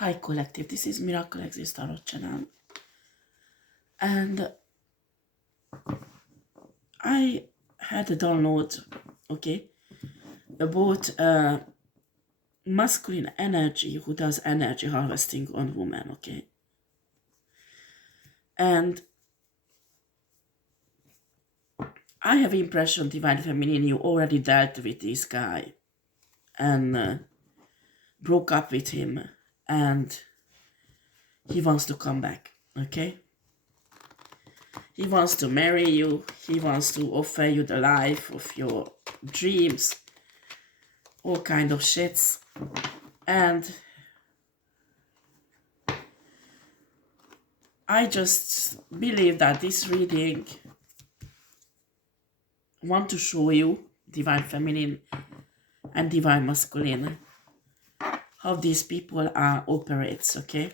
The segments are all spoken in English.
Hi collective, this is miraclexistetarot channel, and I had a download, okay, about masculine energy who does energy harvesting on women, okay, and I have impression Divine Feminine, you already dealt with this guy and broke up with him, and he wants to come back, okay. He wants to marry you. He wants to offer you the life of your dreams. All kind of shits. And I just believe that this reading want to show you, Divine Feminine and Divine Masculine, how these people are operates, okay?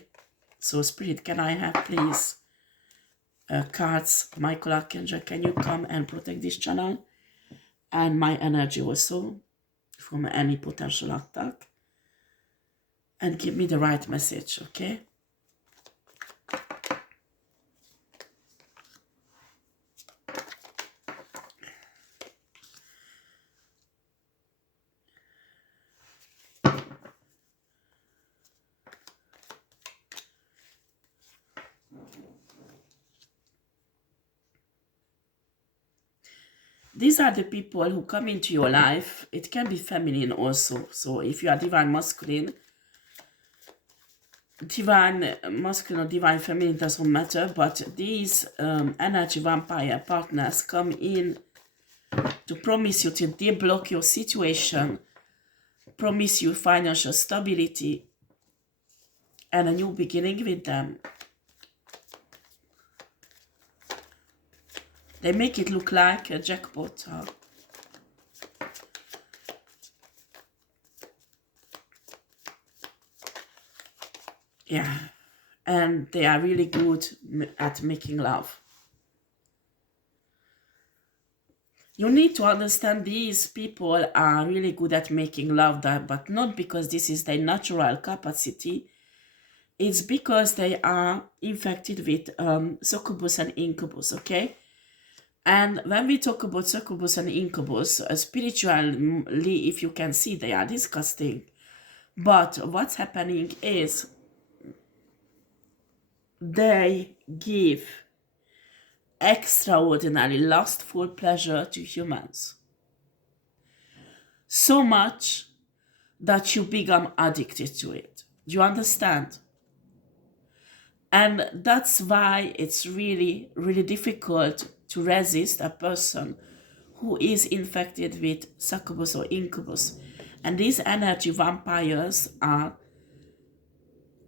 So Spirit, can I have please cards, Michael Archangel, can you come and protect this channel and my energy also from any potential attack, and give me the right message, okay? These are the people who come into your life. It can be feminine also. So if you are divine masculine or divine feminine, doesn't matter. But these energy vampire partners come in to promise you to deblock your situation, promise you financial stability and a new beginning with them. They make it look like a jackpot. Yeah, and they are really good at making love. You need to understand these people are really good at making love, but not because this is their natural capacity. It's because they are infected with succubus and incubus, okay? And when we talk about succubus and incubus, spiritually, if you can see, they are disgusting. But what's happening is they give extraordinary lustful pleasure to humans. So much that you become addicted to it. Do you understand? And that's why it's really, really difficult to resist a person who is infected with succubus or incubus. And these energy vampires are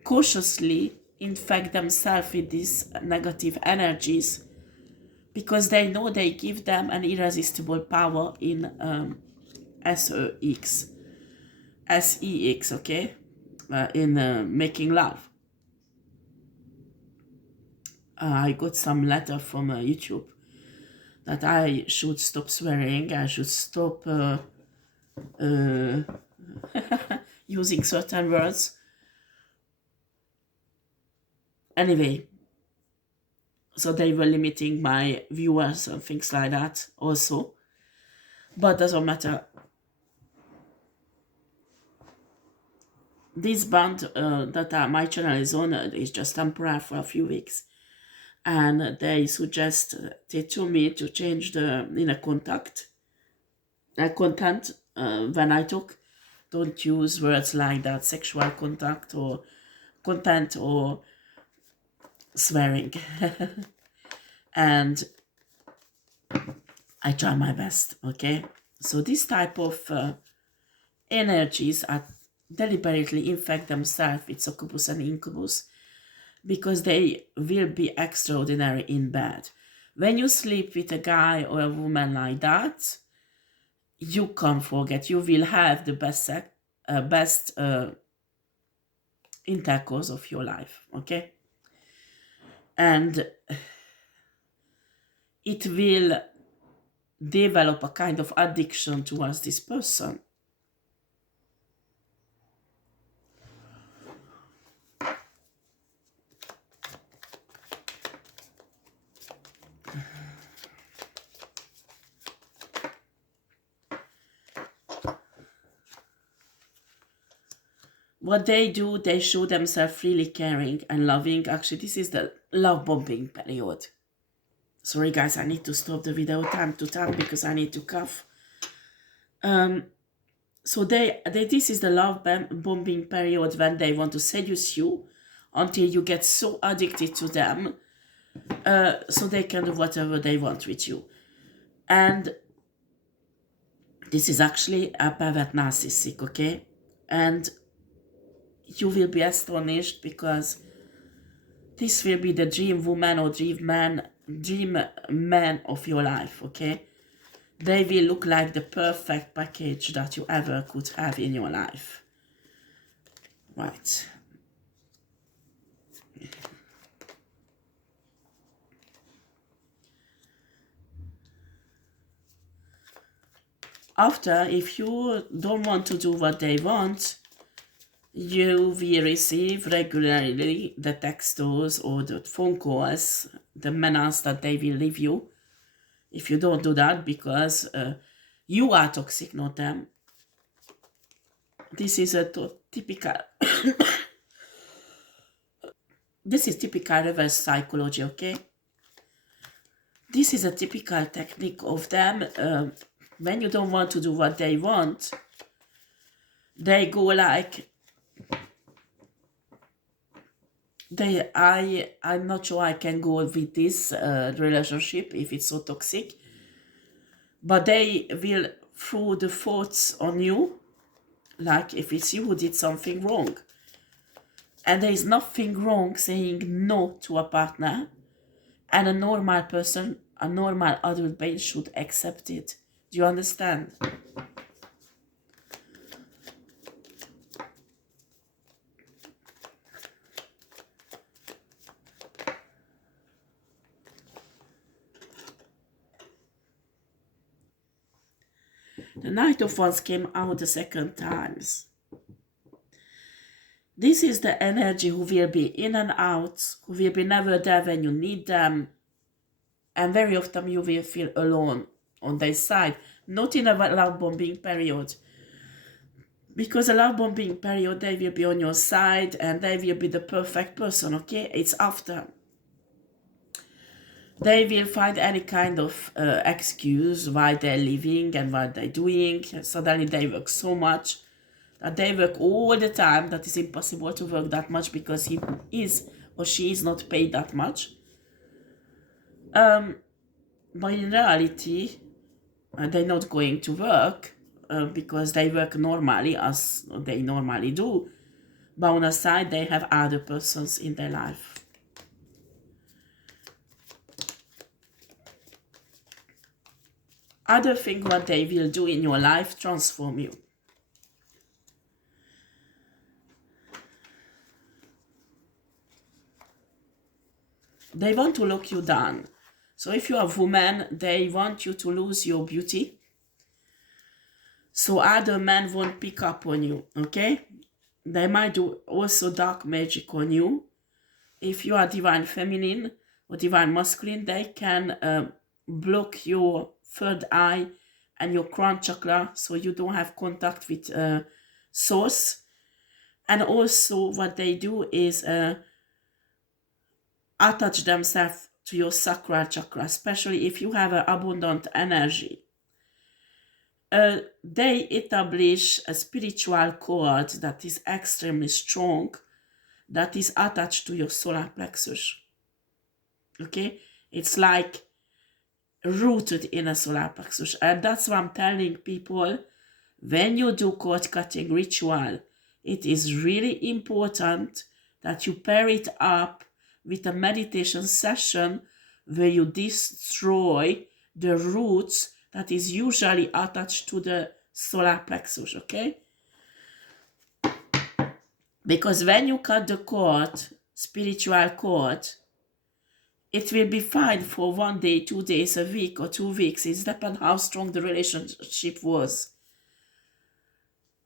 cautiously infect themselves with these negative energies because they know they give them an irresistible power in SEX, okay, in making love. I got some letter from YouTube that I should stop swearing, I should stop using certain words. Anyway, so they were limiting my viewers and things like that also. But doesn't matter. This band that my channel is on is just temporary for a few weeks. And they suggested to me to change the inner content when I talk. Don't use words like that, sexual contact or content or swearing. And I try my best, okay? So this type of energies are deliberately infect themselves with succubus and incubus because they will be extraordinary in bed. When you sleep with a guy or a woman like that, you can't forget. You will have the best intercourse of your life, okay? And it will develop a kind of addiction towards this person. What they do, they show themselves really caring and loving. Actually, this is the love bombing period. Sorry guys, I need to stop the video time to time because I need to cough. So this is the love bombing period when they want to seduce you until you get so addicted to them, so they can do whatever they want with you. And this is actually a pervert narcissistic, okay? And you will be astonished because this will be the dream woman or dream man of your life, okay? They will look like the perfect package that you ever could have in your life. Right. After, if you don't want to do what they want, you will receive regularly the textos or the phone calls, the menace that they will leave you if you don't do that, because you are toxic, not them. This is a typical this is typical reverse psychology, okay? This is a typical technique of them. When you don't want to do what they want, they go like, I'm not sure I can go with this relationship if it's so toxic, but they will throw the thoughts on you, like if it's you who did something wrong. And there is nothing wrong saying no to a partner, and a normal person, a normal adult being should accept it. Do you understand? The Knight of Wands came out the second times. This is the energy who will be in and out, who will be never there when you need them, and very often you will feel alone on their side, not in a love bombing period. Because a love bombing period, they will be on your side and they will be the perfect person, okay? It's after. They will find any kind of excuse why they're leaving and what they're doing. Suddenly they work so much that they work all the time that it's impossible to work that much because he is or she is not paid that much. But in reality, they're not going to work because they work normally as they normally do. But on the side, they have other persons in their life. Other thing what they will do in your life, transform you. They want to lock you down. So if you're a woman, they want you to lose your beauty. So other men won't pick up on you, okay? They might do also dark magic on you. If you are divine feminine or divine masculine, they can block your third eye and your crown chakra so you don't have contact with source. And also what they do is attach themselves to your sacral chakra, especially if you have an abundant energy. They establish a spiritual cord that is extremely strong, that is attached to your solar plexus. Okay? It's like rooted in a solar plexus. And that's what I'm telling people. When you do cord cutting ritual, it is really important that you pair it up with a meditation session where you destroy the roots that is usually attached to the solar plexus, okay? Because when you cut the cord, spiritual cord, it will be fine for 1 day, 2 days, a week, or 2 weeks. It depends how strong the relationship was.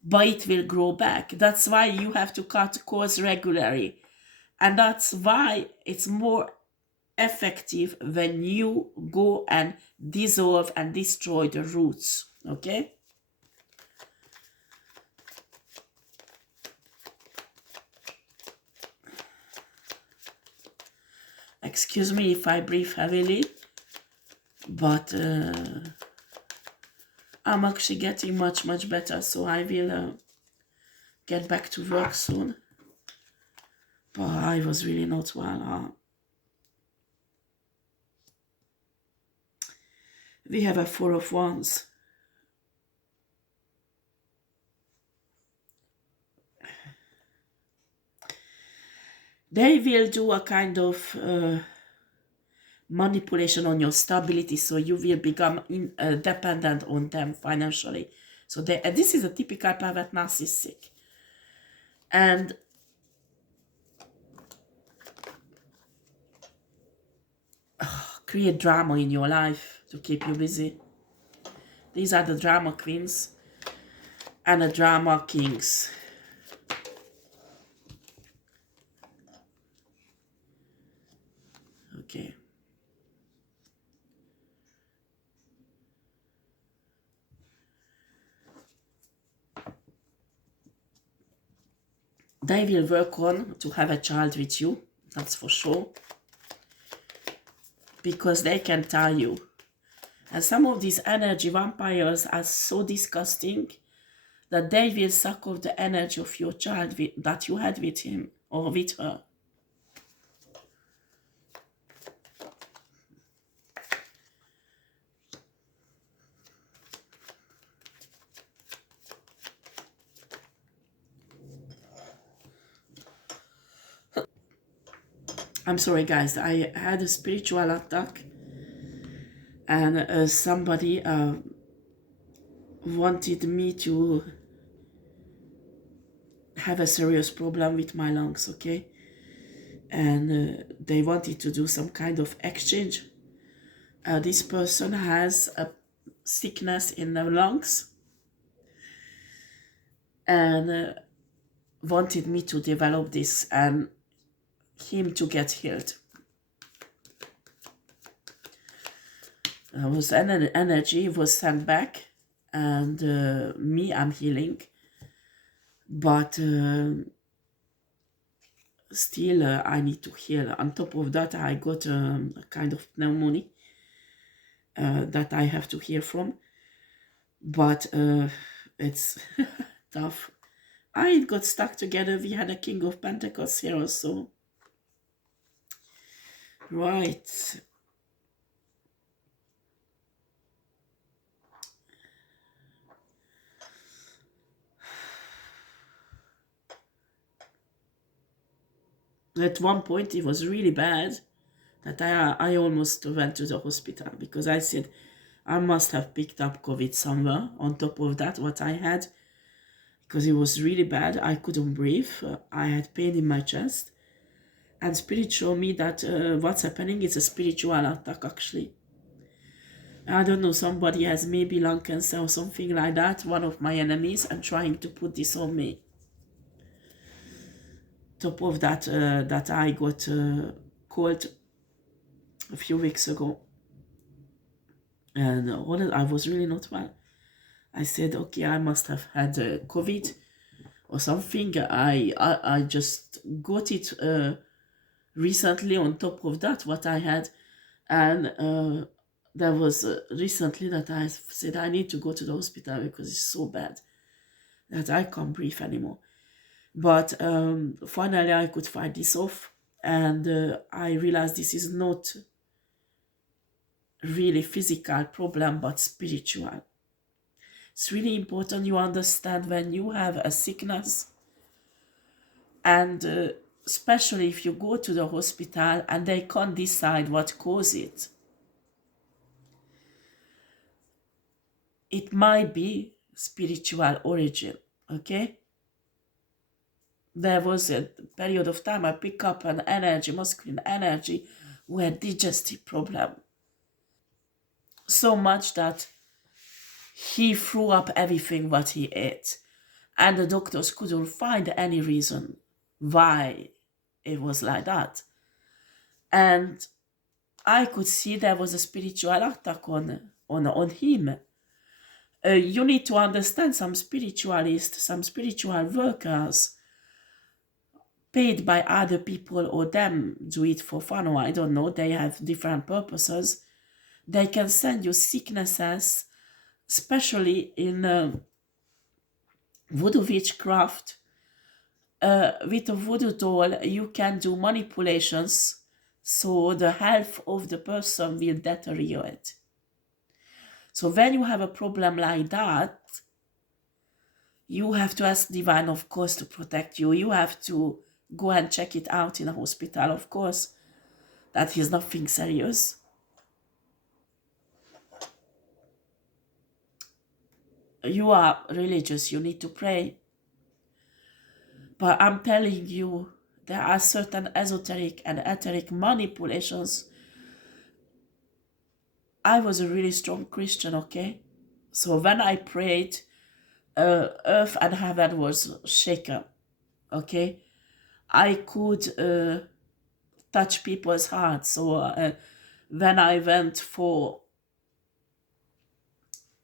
But it will grow back. That's why you have to cut cords regularly. And that's why it's more effective when you go and dissolve and destroy the roots. Okay? Excuse me if I breathe heavily, but I'm actually getting much, much better, so I will get back to work soon. But I was really not well. We have a Four of Wands. They will do a kind of manipulation on your stability, so you will become dependent on them financially. So this is a typical pervert narcissistic. And create drama in your life to keep you busy. These are the drama queens and the drama kings. Okay. They will work on to have a child with you, that's for sure. Because they can tell you. And some of these energy vampires are so disgusting that they will suck off the energy of your child that you had with him or with her. I'm sorry guys, I had a spiritual attack and somebody wanted me to have a serious problem with my lungs, okay? And they wanted to do some kind of exchange. This person has a sickness in the lungs and wanted me to develop this and him to get healed. Was energy was sent back, and me, I'm healing, but still I need to heal. On top of that, I got a kind of pneumonia that I have to heal from, but it's tough. I got stuck together. We had a King of Pentacles here also. Right. At one point, it was really bad that I almost went to the hospital because I said I must have picked up COVID somewhere on top of that, what I had, because it was really bad. I couldn't breathe. I had pain in my chest. And Spirit showed me that what's happening is a spiritual attack, actually. I don't know, somebody has maybe lung cancer or something like that, one of my enemies, and trying to put this on me. Top of that, that I got cold a few weeks ago. And I was really not well. I said, okay, I must have had COVID or something. I just got it recently on top of that, what I had. And there was recently that I said I need to go to the hospital because it's so bad that I can't breathe anymore. But finally I could fight this off, and I realized this is not really physical problem but spiritual. It's really important you understand when you have a sickness, and especially if you go to the hospital and they can't decide what caused it. It might be spiritual origin, okay? There was a period of time I pick up an energy, masculine energy, who had digestive problem. So much that he threw up everything what he ate. And the doctors couldn't find any reason why it was like that. And I could see there was a spiritual attack on him. You need to understand, some spiritualists, some spiritual workers paid by other people or them do it for fun, or I don't know, they have different purposes. They can send you sicknesses, especially in voodoo witchcraft. With a voodoo doll, you can do manipulations, so the health of the person will deteriorate. So when you have a problem like that, you have to ask divine, of course, to protect you. You have to go and check it out in a hospital, of course. That is nothing serious. You are religious, you need to pray. But I'm telling you, there are certain esoteric and etheric manipulations. I was a really strong Christian, okay? So when I prayed, earth and heaven was shaken, okay? I could touch people's hearts. So when I went for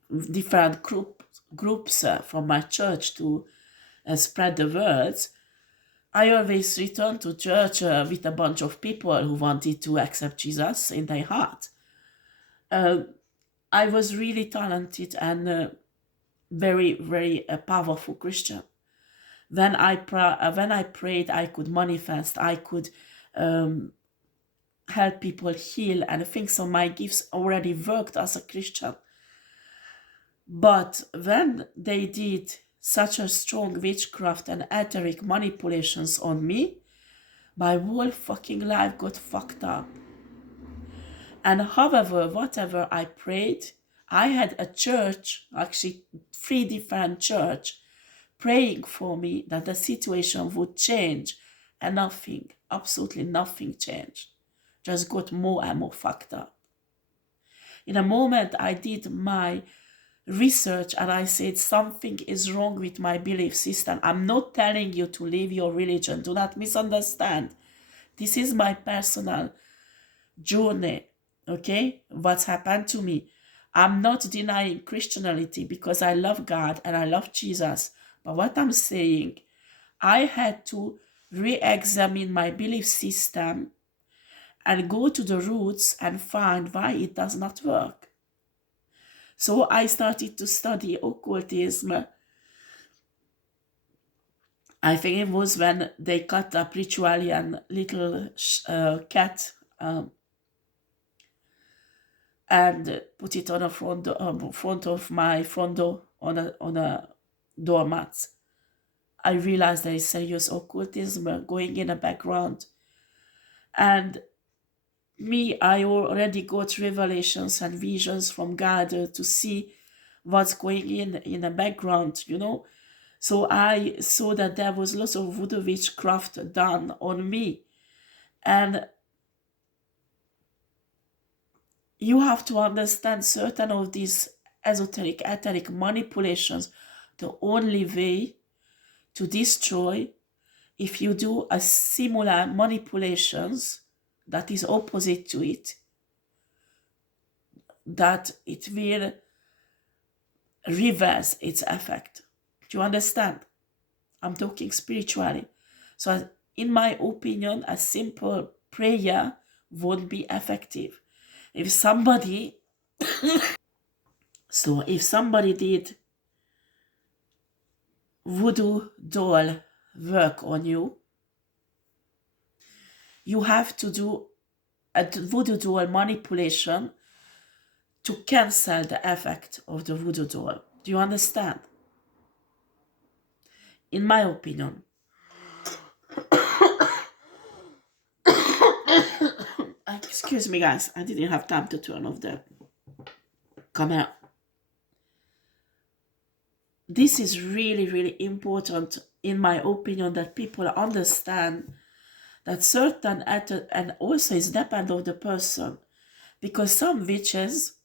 different groups from my church to spread the words, I always returned to church with a bunch of people who wanted to accept Jesus in their heart. I was really talented and very, very powerful Christian. When I prayed, I could manifest, I could help people heal, and I think so my gifts already worked as a Christian. But when they did such a strong witchcraft and etheric manipulations on me, my whole fucking life got fucked up. And however, whatever I prayed, I had a church, actually 3 different church, praying for me that the situation would change, and nothing, absolutely nothing changed. Just got more and more fucked up. In a moment, I did my research and I said something is wrong with my belief system. I'm not telling you to leave your religion. Do not misunderstand. This is my personal journey, okay? What's happened to me. I'm not denying Christianity because I love God and I love Jesus. But what I'm saying, I had to re-examine my belief system and go to the roots and find why it does not work. So I started to study occultism. I think it was when they cut up Ritualian little cat and put it on a front of my front door on a doormat. I realized there is serious occultism going in the background. And me, I already got revelations and visions from God to see what's going in the background, you know. So I saw that there was lots of voodoo witchcraft done on me. And you have to understand certain of these esoteric, etheric manipulations. The only way to destroy, if you do a similar manipulations that is opposite to it, that it will reverse its effect. Do you understand? I'm talking spiritually. So in my opinion, a simple prayer won't be effective. If somebody did voodoo doll work on you, you have to do a voodoo doll manipulation to cancel the effect of the voodoo doll. Do you understand? In my opinion. Excuse me, guys. I didn't have time to turn off the camera. This is really, really important, in my opinion, that people understand that certain, and also it's depend on the person, because some witches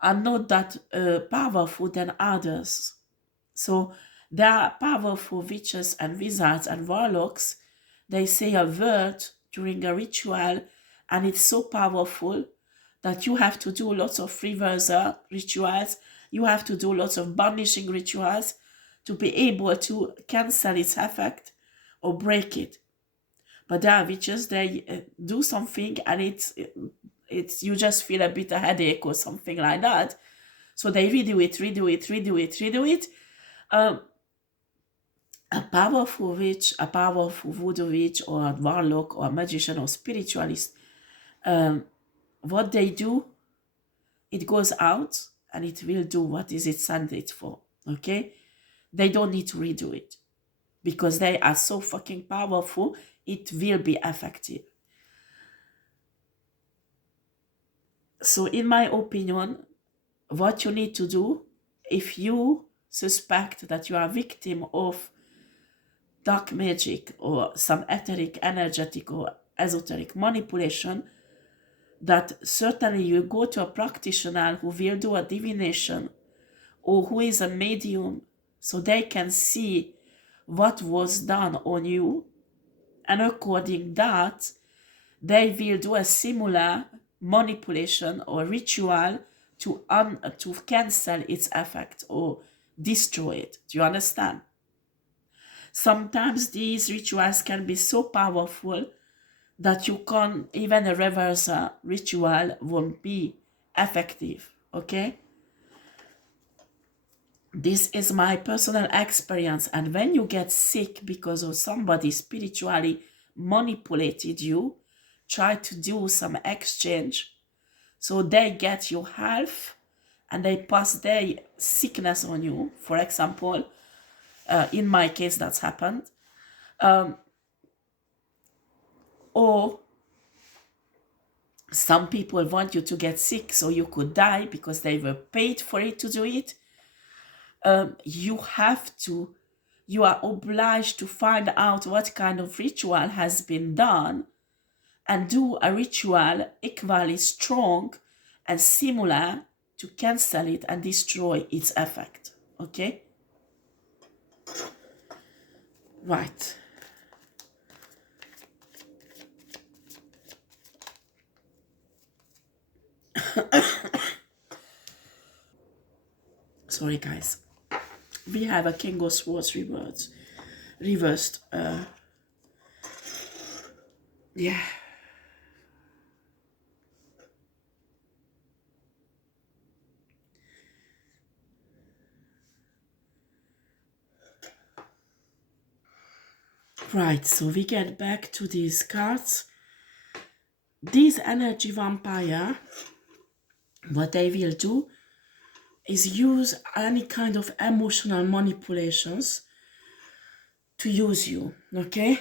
are not that powerful than others. So there are powerful witches and wizards and warlocks. They say a word during a ritual and it's so powerful that you have to do lots of reversal rituals. You have to do lots of banishing rituals to be able to cancel its effect or break it. But there are witches, they do something and it's you just feel a bit of headache or something like that. So they redo it, redo it, redo it, redo it. Um, a powerful witch, a powerful voodoo witch, or a warlock, or a magician, or spiritualist, what they do, it goes out and it will do what is it sent it for. Okay, they don't need to redo it because they are so fucking powerful. It will be effective. So, in my opinion, what you need to do if you suspect that you are a victim of dark magic or some etheric, energetic, or esoteric manipulation, that certainly you go to a practitioner who will do a divination or who is a medium so they can see what was done on you, and according that they will do a similar manipulation or ritual to cancel its effect or destroy it. Do you understand? Sometimes these rituals can be so powerful that you can even a reversal ritual won't be effective. Okay, this is my personal experience. And when you get sick because of somebody spiritually manipulated you, try to do some exchange so they get your health and they pass their sickness on you. For example, in my case that's happened. Or some people want you to get sick so you could die because they were paid for it to do it. You are obliged to find out what kind of ritual has been done and do a ritual equally strong and similar to cancel it and destroy its effect. Okay? Right. Sorry, guys. We have a King of Swords reversed. Yeah. Right, so we get back to these cards. These energy vampire, what they will do is use any kind of emotional manipulations to use you, okay?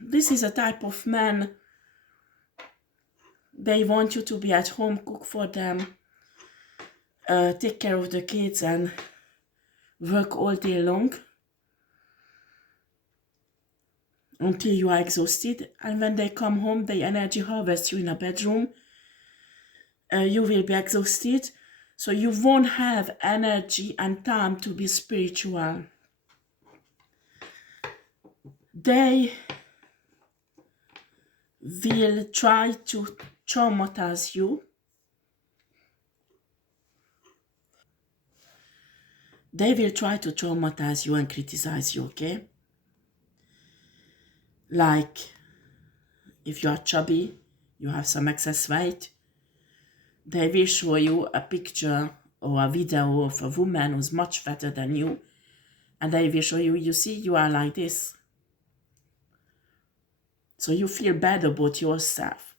This is a type of man, they want you to be at home, cook for them, take care of the kids and work all day long until you are exhausted. And when they come home, they energy harvest you in a bedroom. You will be exhausted, so you won't have energy and time to be spiritual. They will try to traumatize you. They will try to traumatize you and criticize you, okay? Like, if you are chubby, you have some excess weight, they will show you a picture or a video of a woman who's much fatter than you, and they will show you, you see, you are like this. So you feel bad about yourself.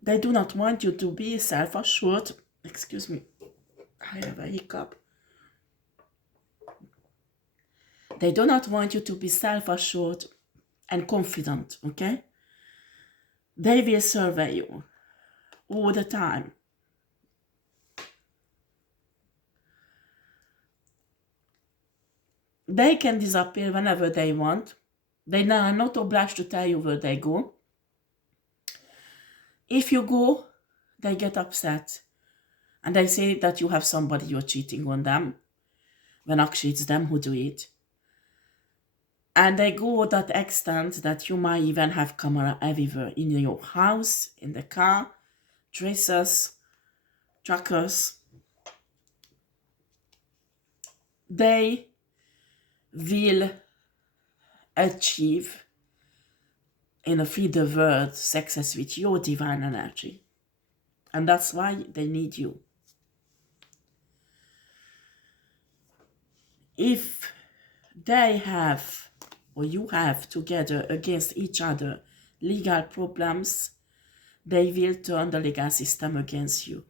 They do not want you to be self-assured. Excuse me, I have a hiccup. They do not want you to be self-assured and confident, okay? They will survey you all the time. They can disappear whenever they want. They are not obliged to tell you where they go. If you go, they get upset. And they say that you have somebody you're cheating on them, when actually it's them who do it. And they go that extent that you might even have camera everywhere, in your house, in the car, tracers, trackers. They will achieve in a free the world success with your divine energy. And that's why they need you. If they have, or you have together against each other legal problems, they will turn the legal system against you.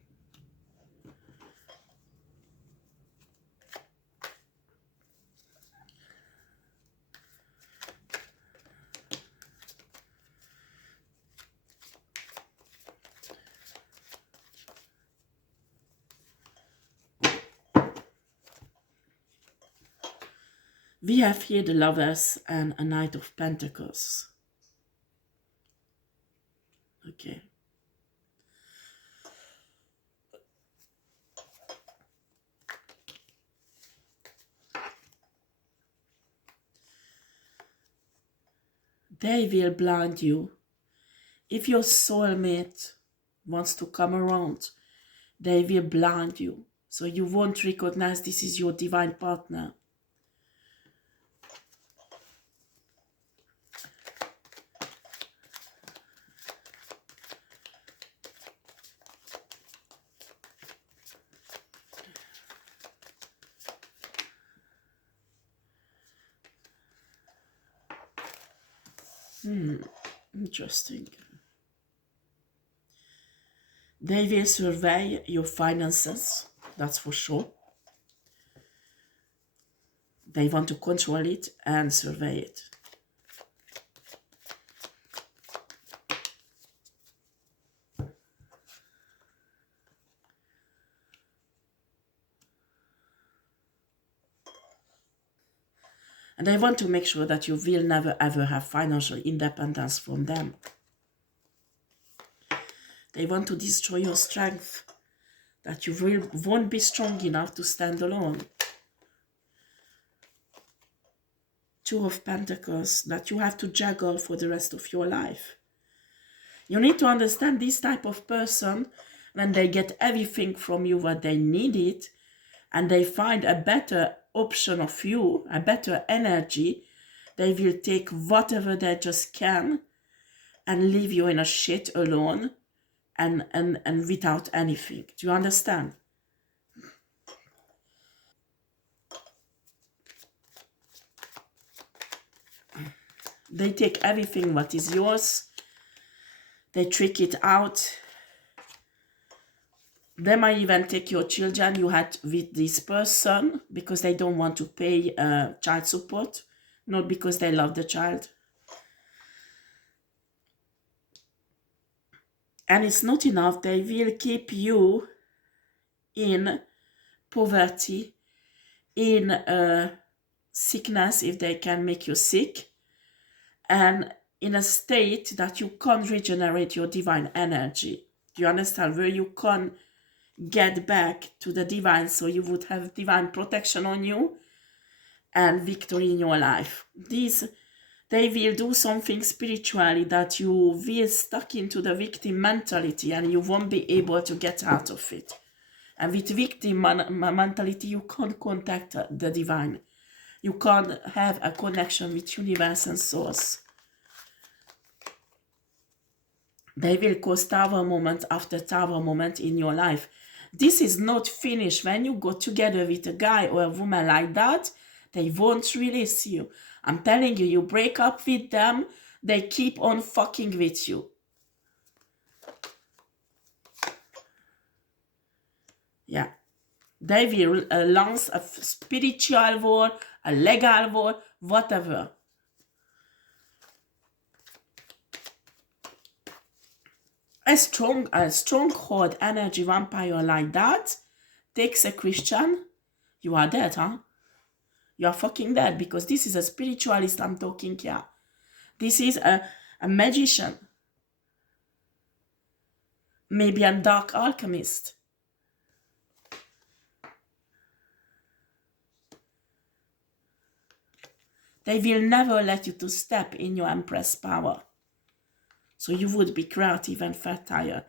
We have here the Lovers and a Knight of Pentacles. Okay. They will blind you. If your soulmate wants to come around, they will blind you. So you won't recognize this is your divine partner. Interesting. They will survey your finances, that's for sure. They want to control it and survey it. And they want to make sure that you will never ever have financial independence from them. They want to destroy your strength, that you won't be strong enough to stand alone. Two of Pentacles, that you have to juggle for the rest of your life. You need to understand this type of person, when they get everything from you what they needed, and they find a better option of you, a better energy, they will take whatever they just can and leave you in a shit alone and without anything. Do you understand? They take everything what is yours. They trick it out. They might even take your children you had with this person because they don't want to pay child support, not because they love the child. And it's not enough. They will keep you in poverty, in sickness if they can make you sick, and in a state that you can't regenerate your divine energy. Do you understand? Where you can't get back to the divine, so you would have divine protection on you and victory in your life. They will do something spiritually that you will stuck into the victim mentality and you won't be able to get out of it. And with victim mentality, you can't contact the divine. You can't have a connection with universe and source. They will cause tower moment after tower moment in your life. This is not finished. When you go together with a guy or a woman like that, they won't release you. I'm telling you, you break up with them, they keep on fucking with you. Yeah. They will launch a spiritual war, a legal war, whatever. A stronghold energy vampire like that takes a Christian, you are dead, huh? You are fucking dead, because this is a spiritualist I'm talking here. This is a magician. Maybe a dark alchemist. They will never let you to step in your Empress power. So you would be creative and fertile,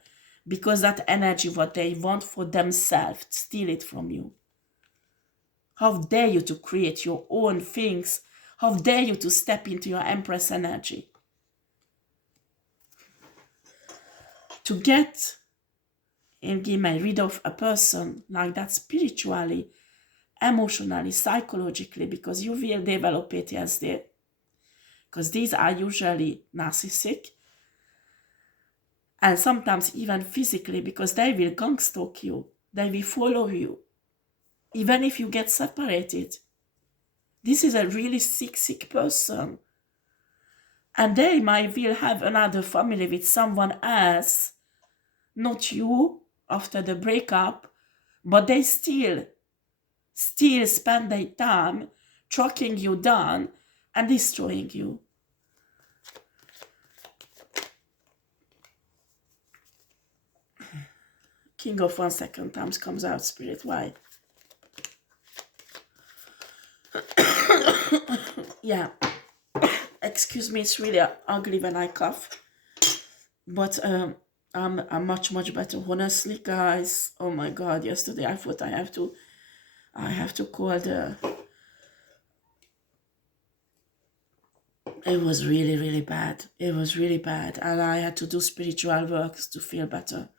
because that energy, what they want for themselves, steal it from you. How dare you to create your own things? How dare you to step into your Empress energy? To get and get rid of a person like that spiritually, emotionally, psychologically, because you will develop PTSD. Because these are usually narcissistic, and sometimes even physically, because they will gang stalk you, they will follow you, even if you get separated. This is a really sick person. And they might will have another family with someone else, not you, after the breakup, but they still spend their time tracking you down and destroying you. King of 1 second times comes out, Spirit. Why? Yeah. Excuse me, it's really ugly when I cough. But I'm much better. Honestly, guys. Oh my God! Yesterday I thought I have to call the. It was really bad. It was really bad, and I had to do spiritual works to feel better.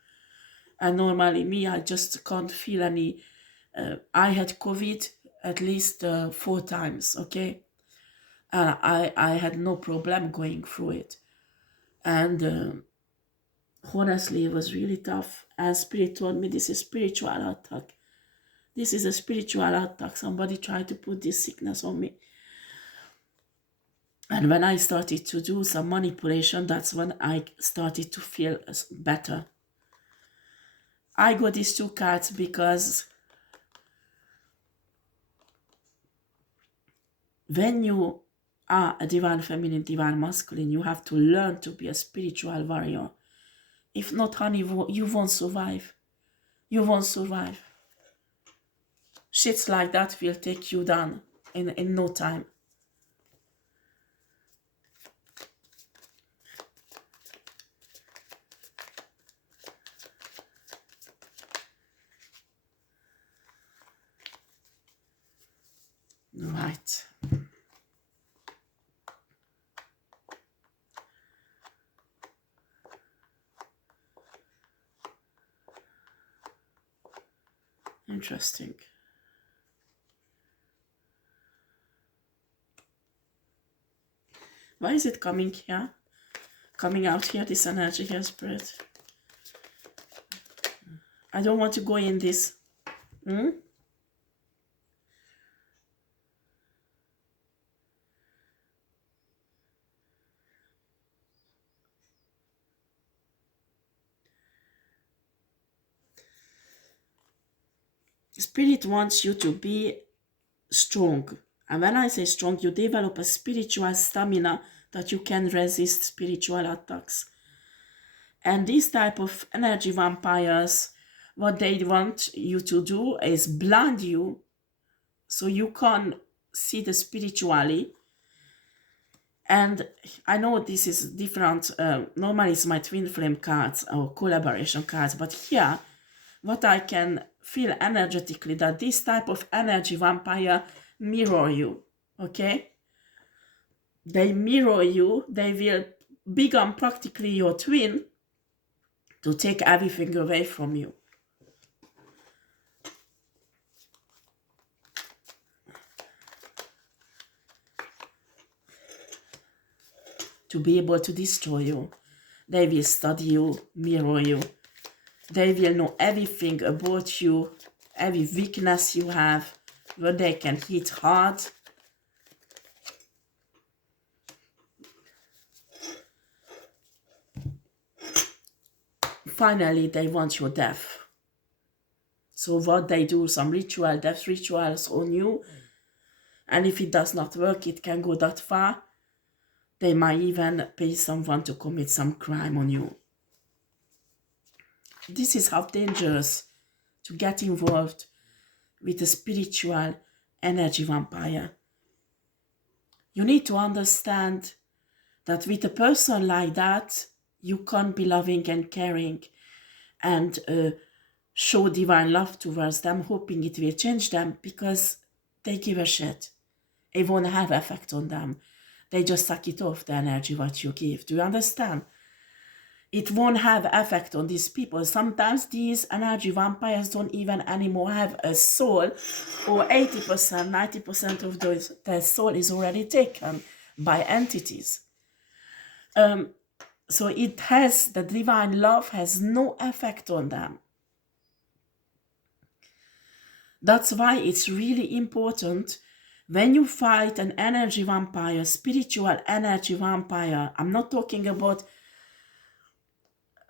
And normally me, I just can't feel any. I had COVID at least 4 times. Okay, and I had no problem going through it, and honestly, it was really tough. And Spirit told me this is spiritual attack. This is a spiritual attack. Somebody tried to put this sickness on me. And when I started to do some manipulation, that's when I started to feel better. I got these 2 cards because when you are a divine feminine, divine masculine, you have to learn to be a spiritual warrior. If not, honey, you won't survive. You won't survive. Shits like that will take you down in no time. Right. Interesting. Why is it coming here? Coming out here, this energy here, Spirit? I don't want to go in this. Spirit wants you to be strong. And when I say strong, you develop a spiritual stamina that you can resist spiritual attacks. And this type of energy vampires, what they want you to do is blind you so you can't see the spiritually. And I know this is different. Normally it's my twin flame cards or collaboration cards, but here what I can feel energetically, that this type of energy vampire mirror you. Okay, they mirror you. They will become practically your twin to take everything away from you. To be able to destroy you. They will study you, mirror you. They will know everything about you, every weakness you have, where they can hit hard. Finally, they want your death. So what they do, some death rituals on you, and if it does not work, it can go that far. They might even pay someone to commit some crime on you. This is how dangerous to get involved with a spiritual energy vampire. You need to understand that with a person like that, you can't be loving and caring and show divine love towards them, hoping it will change them, because they give a shit. It won't have effect on them. They just suck it off, the energy what you give. Do you understand? It won't have effect on these people. Sometimes these energy vampires don't even anymore have a soul, or 80%, 90% of their soul is already taken by entities. So it has, the divine love has no effect on them. That's why it's really important when you fight an energy vampire, spiritual energy vampire. I'm not talking about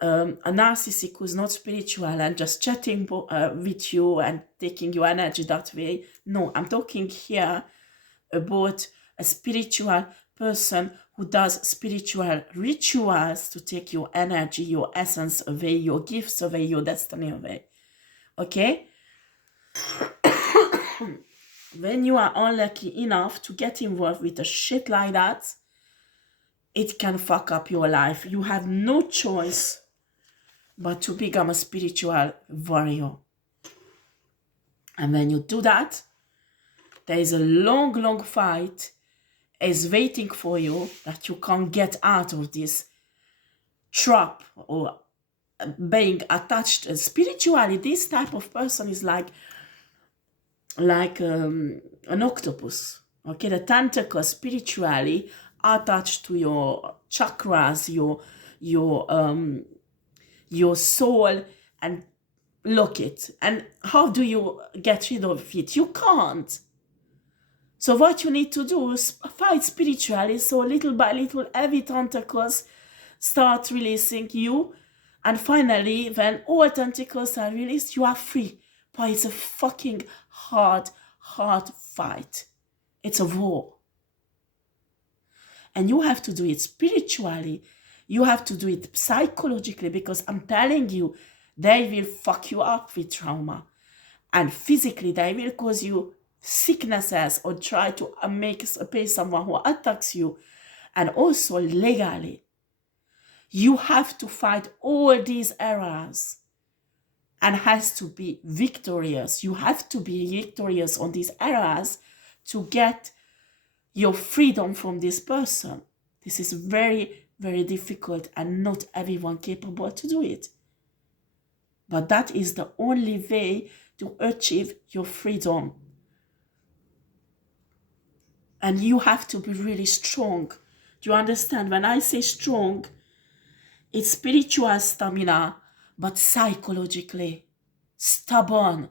a narcissist who's not spiritual and just chatting with you and taking your energy that way. No, I'm talking here about a spiritual person who does spiritual rituals to take your energy, your essence away, your gifts away, your destiny away. Okay? When you are unlucky enough to get involved with a shit like that, it can fuck up your life. You have no choice but to become a spiritual warrior. And when you do that, there is a long, long fight is waiting for you that you can't get out of this trap or being attached. Spiritually, this type of person is like an octopus. Okay, the tentacles spiritually attached to your chakras, your soul, and lock it. And how do you get rid of it? You can't. So what you need to do is fight spiritually. So little by little, heavy tentacles start releasing you. And finally, when all tentacles are released, you are free. But it's a fucking hard fight. It's a war. And you have to do it spiritually. You have to do it psychologically, because I'm telling you, they will fuck you up with trauma. And physically, they will cause you sicknesses or try to pay someone who attacks you. And also legally, you have to fight all these errors and has to be victorious. You have to be victorious on these errors to get your freedom from this person. This is very, very difficult and not everyone capable to do it. But that is the only way to achieve your freedom. And you have to be really strong. Do you understand? When I say strong, it's spiritual stamina, but psychologically stubborn.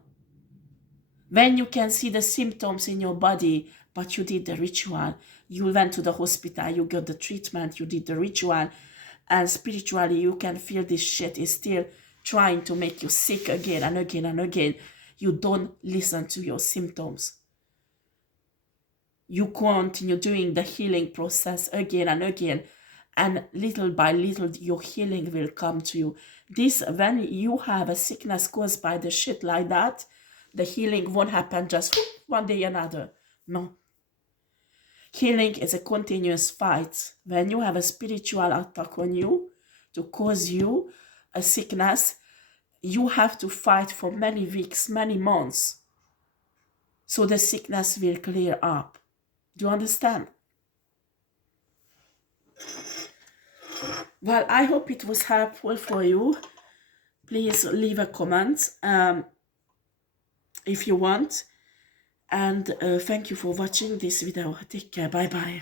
When you can see the symptoms in your body, but you did the ritual, you went to the hospital, you got the treatment, you did the ritual, and spiritually you can feel this shit is still trying to make you sick again and again and again. You don't listen to your symptoms. You continue doing the healing process again and again, and little by little your healing will come to you. This, when you have a sickness caused by the shit like that, the healing won't happen just one day another. No. Healing is a continuous fight. When you have a spiritual attack on you to cause you a sickness, you have to fight for many weeks, many months, so the sickness will clear up. Do you understand? Well, I hope it was helpful for you. Please leave a comment if you want. And thank you for watching this video. Take care. Bye-bye.